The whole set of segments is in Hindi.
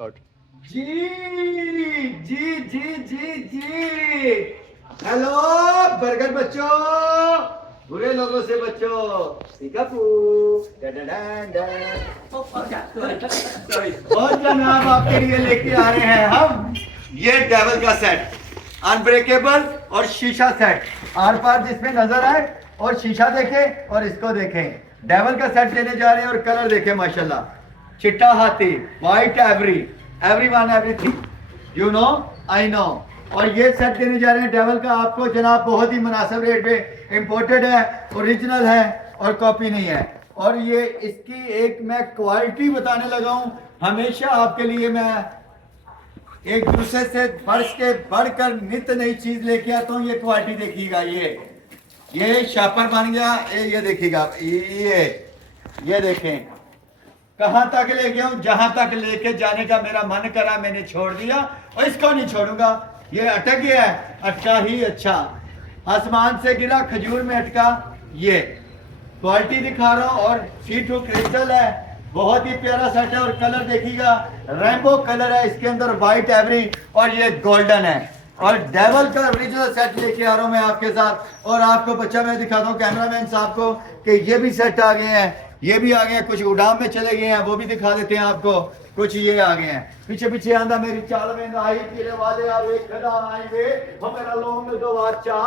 Start. जी जी जी जी जी हेलो बर्गर बच्चों, बुरे लोगों से बच्चों। और जनाब आपके लिए लेके आ रहे हैं हम ये डेवल का सेट, अनब्रेकेबल और शीशा सेट। आर पार जिसमें नजर आए और शीशा देखें और इसको देखें। डेवल का सेट लेने जा रहे हैं और कलर देखें माशाल्लाह। चिट्टा हाथी, white everyone everything you know I know. और ये सेट देने जा रहे हैं डेवल का आपको जनाब, बहुत ही मुनासिब रेट पे। इंपोर्टेड है, ओरिजिनल है और कॉपी नहीं है। और ये इसकी एक मैं क्वालिटी बताने लगा हूँ। हमेशा आपके लिए मैं एक दूसरे से बढ़कर नित्य नई चीज लेके आता हूँ। ये क्वालिटी देखिएगा, ये शापर बन गया। ये देखिएगा, ये देखें कहां तक ले गया हूं। जहां तक लेके जाने का मेरा मन करा मैंने छोड़ दिया, और इसको नहीं छोड़ूंगा। ये अटक गया है, अटका ही अच्छा। आसमान से गिरा खजूर में अटका। ये क्वालिटी दिखा रहा हूं। और C2 क्रिस्टल है, बहुत ही प्यारा सेट है। और कलर देखिएगा, रेनबो कलर है इसके अंदर, व्हाइट एवरी और ये गोल्डन है। और डेवल का ओरिजिनल सेट लेके आ रहा हूं मैं आपके साथ। और आपको बच्चा मैं दिखाता हूं कैमरामैन साहब को कि ये भी सेट आ गए हैं, ये भी आ गए हैं। कुछ उड़ान में चले गए हैं, वो भी दिखा देते हैं आपको। कुछ ये आ गए हैं। पीछे पीछे आंदा मेरी चाल में आई पीले वाले आवे खड़ा आएंगे। हम मेरा लोंग गवाचा,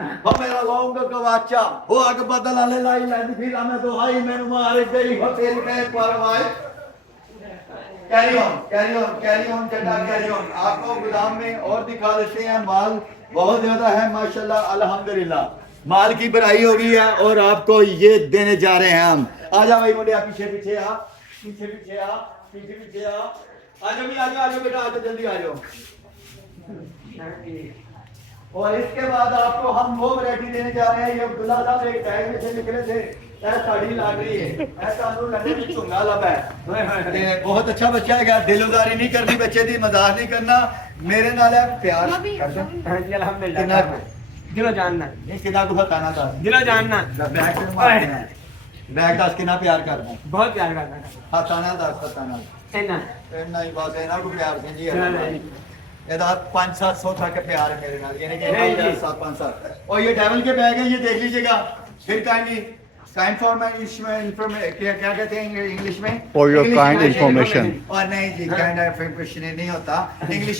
हम मेरा लोंग गवाचा। वो आगे बदल आले लाई लाई फिर हमें तो हाई मैंने मारे गई हो तेरी पे परवाए। Carry on Chadha carry on. आपको गोदाम में और दिखा देते हैं। माल बहुत ज्यादा है माशाल्लाह अल्हम्दुलिल्लाह। माल की बढ़ाई हो गई है और आपको ये देने जा रहे हैं हम। आ जाओ भाई मुंडे, पीछे पीछे आ, पीछे पीछे आ, पीछे पीछे आ। आ जाओ बेटा, आ जाओ जल्दी आ जाओ। और इसके बाद आपको हम वो वैरायटी देने जा रहे हैं। ये अब्दुल्ला साहब एक बैग में से निकले थे, साड़ी लाग रही है, ऐसा लंडे में चुंगा लब है। बहुत अच्छा बच्चा है, क्या दिलदारी नहीं करनी बच्चे दी, मजाक नहीं करना। मेरे नाल है प्यार दिलो जानना नहीं, कितना को बताना था, दिलो जानना बैग से मारते हैं। बैग दस कितना प्यार करता है, बहुत प्यार करता है। हताना दस हताना इन्ना नहीं बस इन्हों को प्यार से जी ਇਹਦਾ 500-700 तक प्यार है मेरे नाल, यानी कि 7-5 और ये डेवल के बैग है, ये देख लीजिएगा। फिर काइंड फॉर्मेशन क्या कहते हैं इंग्लिश में? For your kind information. और नहीं जी, काइंड इंफॉर्मेशन नहीं होता, इंग्लिश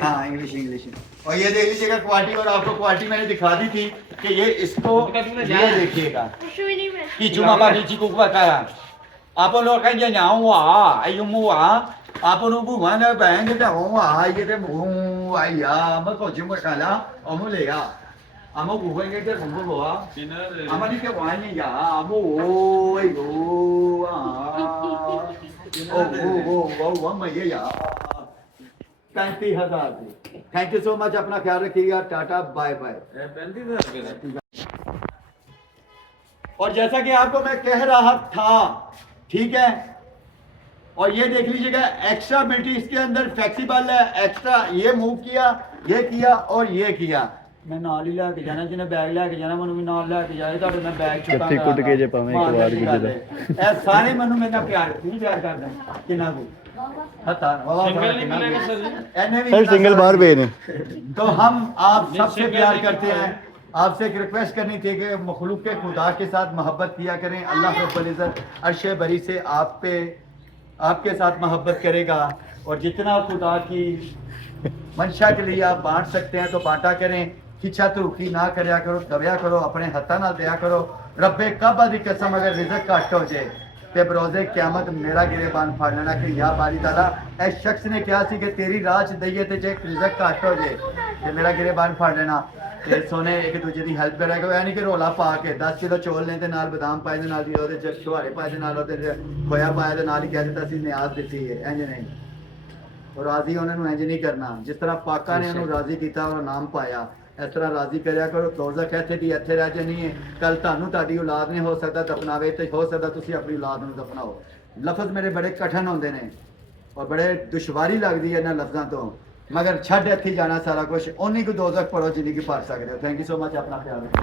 हाँ इंग्लिश। और ये देख लीजिएगा क्वालिटी। और आपको क्वालिटी मैंने दिखा दी थी कि ये इसको ये देखिएगा कि cuma bagi ku kaya apa lo kan ya nyawa ayo mua apa lo bu mana bang ke dong wa ye de mu aya ma ko cuma kala omu le ya amo bu wen ke de mu bo a ama ni ke wa ni ya amo oi go o ma ye ya 35,000 की। थैंक यू सो मच, अपना ख्याल रखिएगा, टाटा बाय बाय। 35,000 और जैसा कि आपको मैं कह रहा था, ठीक है। और ये देख लीजिएगा एक्स्ट्रा बिल्टी इसके अंदर फ्लेक्सिबल है। एक्स्ट्रा ये मूव किया, ये किया और ये किया। मैं नाल ही लेके जाना, जिन्हें बैग लेके जाना मैं भी नाल लेके जाए। तो मैं बैग चुका कुट के जे पावे एक बार की जदा ए सारे मनु मेरा प्यार नहीं प्यार करदा किना को हता सिंगल नहीं मिलेगा सर, सिंगल बार बे ने। तो हम आप सबसे प्यार करते हैं। आपसे एक रिक्वेस्ट करनी थी कि मखलूक के खुदा के साथ मोहब्बत किया करें। अल्लाह रब्बुल इज्जत अर्श बरी से आप पे आपके साथ मोहब्बत करेगा। और जितना खुदा की मंशा के लिए आप बांट सकते हैं तो बांटा करें। खिंचा तरूकी ना करया करो, दबिया करो, अपने हत्था ना दिया करो। रब्बे काबा दी कसम अगर रिज़्क घट हो जाए ते बरोज़े क़यामत मेरा गिरेबान फाड़ लेना कि या बारी ताला इस शख्स ने कहा सी कि तेरी राह च दईए ते जे रिज़्क घट हो जाए ते मेरा गिरेबान फाड़ लेना। ते सोने एक दूजे की हेल्प करा करो। यानी कि रोला पा के 10 किलो चौल ने ते नाल बादाम पाए दे नाल ओदे च छुहारे पाए दे नाल ओदे खोया पाए दे नाल ही कह दित्ता सी न्याज दित्ती है, इंज नहीं। और राजी उन्होंने इंज नहीं करना। जिस तरह पाका ने उन्होंने राजी किया और नाम पाया, इस तरह राजी करया करो। दोज़ख इत्थे दी इत्थे रह जानी है। कल तुहानू तुहाडी औलाद ने हो सकता दफनावे ते हो सकता तुसी अपनी औलाद नूं दफनाओ। लफ्ज़ मेरे बड़े कठिन होंदे ने और बड़े दुश्वारी लगदी है इन्हां लफ्ज़ां तो, मगर छड्ड इत्थे जाना सारा कुछ। उन्हीं को दोज़ख पढ़ो जिन्नी की भर सकदे हो। थैंक यू सो मच, अपना ख्याल रखो।